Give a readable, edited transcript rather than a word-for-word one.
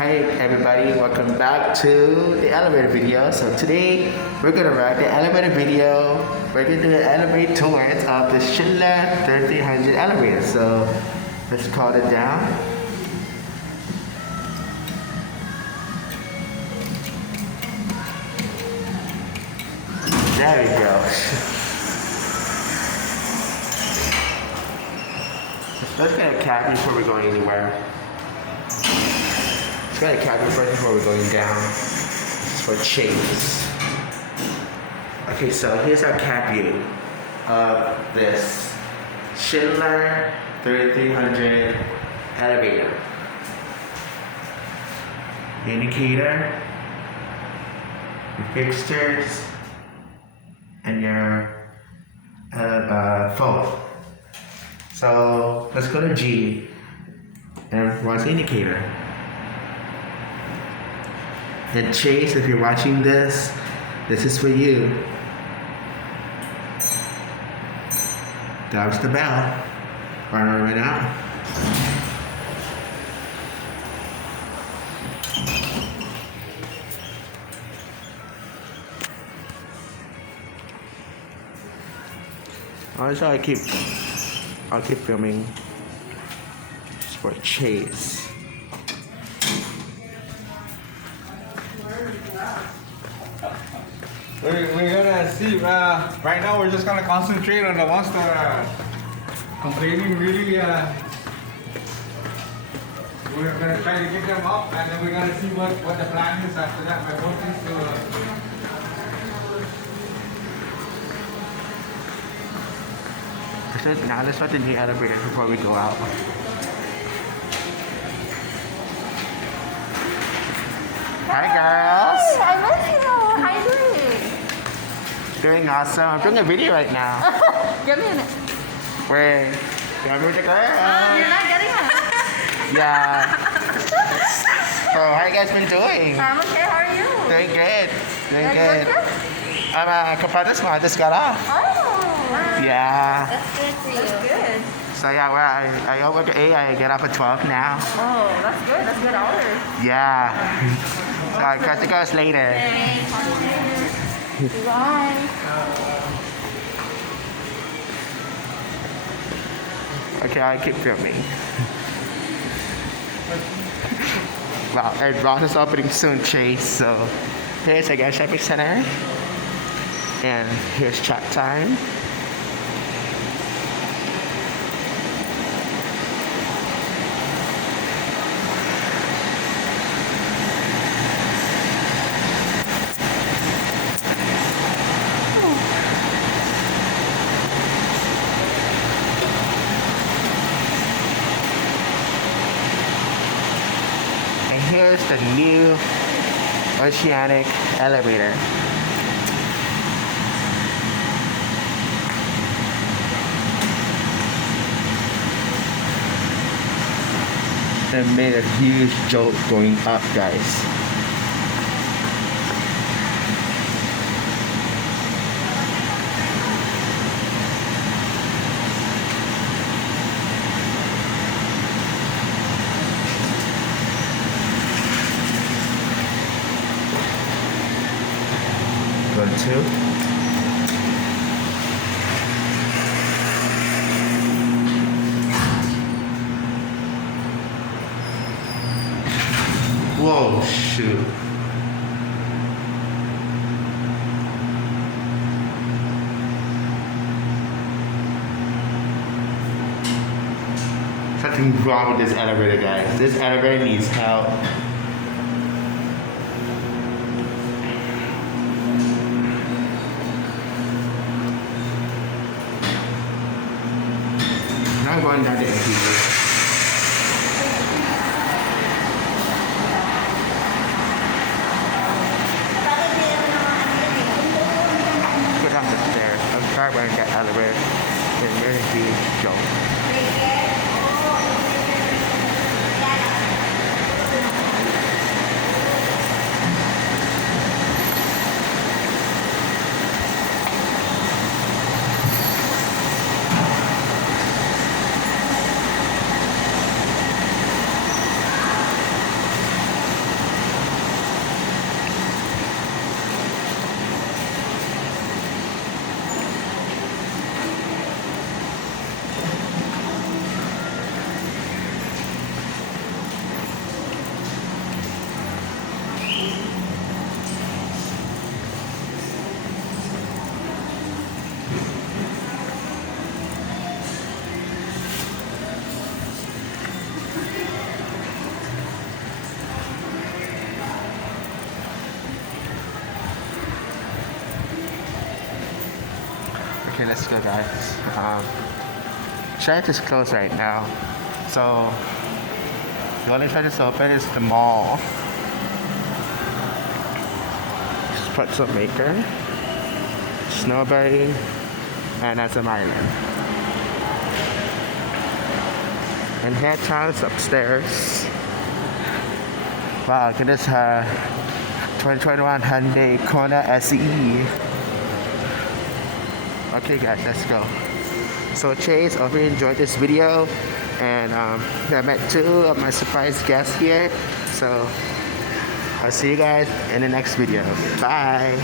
Hi everybody, welcome back to the elevator video. So today we're gonna ride the elevator video. We're gonna do an elevator tour of the Schindler 3300 elevator. So let's call it down. There we go. Let's get a cab before we go anywhere. Let's get a cabin first before we're going down. It's for Chase. Okay, so here's our cab view of this Schindler 3300 elevator. Indicator, your fixtures, and your phone. So let's go to G and watch the indicator. And Chase, if you're watching this, this is for you. That was the bell. Right now. Also, I'll keep filming just for Chase. We're gonna see. Right now, we're just gonna concentrate on the ones that are complaining. Really, we're gonna try to get them up, and then we're gonna see what the plan is after that. My hope is to. Now let's start the new elevator before we go out. Hi girls. Hi, I miss you. How you doing? Doing awesome. I'm doing a video right now. Give me a minute. Wait. Come with the girl. You're not getting it. Yeah. So how you guys been doing? I'm okay. How are you? Doing good. Doing You good. good? I'm a Kapatas I just got off. Oh. Yeah. That's good for you. That's good. So yeah, well, I work at 8, I get up at 12 now. Oh, that's good. That's good hours. Yeah. So I got to go later. Hey, talk to you later. Bye. Okay, I keep filming. Wow, and Ross is opening soon, Chase. So here's Agana Shopping Center. And here's chat time. And here's the new Oceanic elevator. It made a huge jolt going up, guys. Go to 2. Whoa, shoot. Something wrong with this elevator, guys. This elevator needs help. Now I'm going down to MTV. Go down the stairs. I'm sorry about that elevator. It's a really huge joke. Okay, let's go, guys. Giant is closed right now, so the only place that's open is the mall. Pretzel maker, snowberry, and that's an island. And hair towels upstairs. Wow, look at this 2021 Hyundai Kona SE. Okay guys, let's go. So Chase, I hope you enjoyed this video, and I met two of my surprise guests here. So I'll see you guys in the next video. Bye.